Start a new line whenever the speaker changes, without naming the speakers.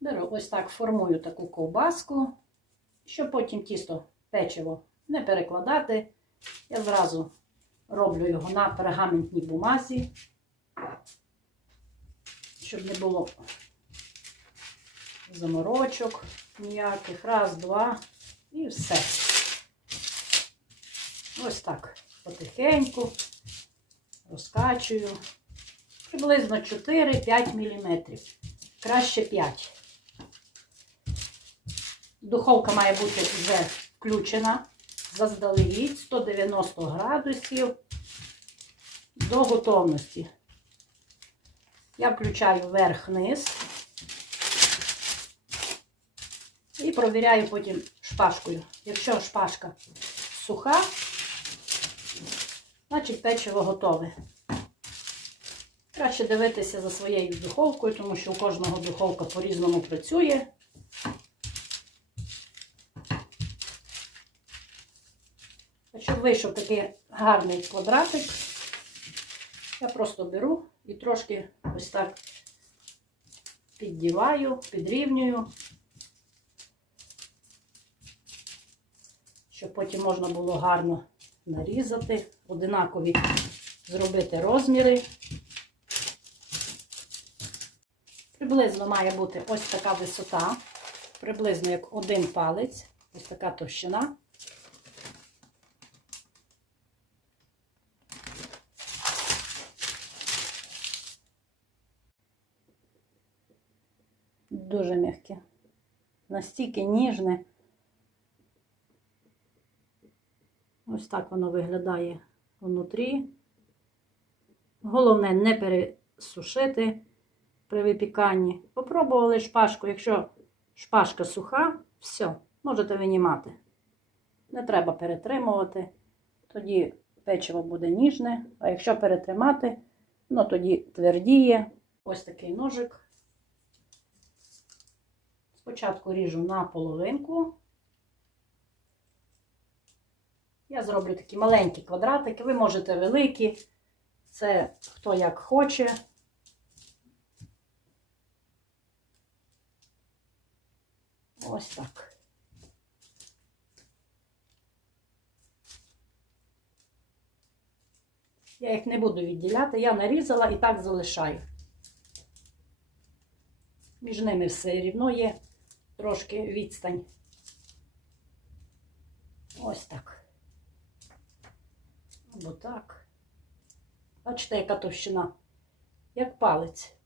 Беру ось так, формую таку ковбаску, щоб потім тісто печиво не перекладати. Я зразу роблю його на пергаментній бумазі, щоб не було заморочок ніяких. Раз, два і все. Ось так потихеньку розкачую. Приблизно 4-5 мм. Краще 5. Духовка має бути вже включена заздалегідь 190 градусів до готовності. Я включаю верх-низ і провіряю потім шпажкою. Якщо шпажка суха, значить печиво готове. Краще дивитися за своєю духовкою, тому що у кожного духовка по-різному працює. Щоб вийшов такий гарний квадратик, я просто беру і трошки ось так піддіваю, підрівнюю, щоб потім можна було гарно нарізати, одинакові зробити розміри. Приблизно має бути ось така висота, приблизно як один палець, ось така товщина. Дуже м'яке. Настільки ніжне. Ось так воно виглядає внутрі. Головне не пересушити при випіканні. Попробували шпажку, якщо шпажка суха, все, можете винімати. Не треба перетримувати, тоді печиво буде ніжне, а якщо перетримати, ну тоді твердіє. Ось такий ножик. Спочатку ріжу на половинку. Я зроблю такі маленькі квадратики, ви можете великі, це хто як хоче. Ось так. Я їх не буду відділяти, я нарізала і так залишаю. Між ними все рівно є трошки відстань. Ось так. Або так. Бачите, яка товщина? Як палець.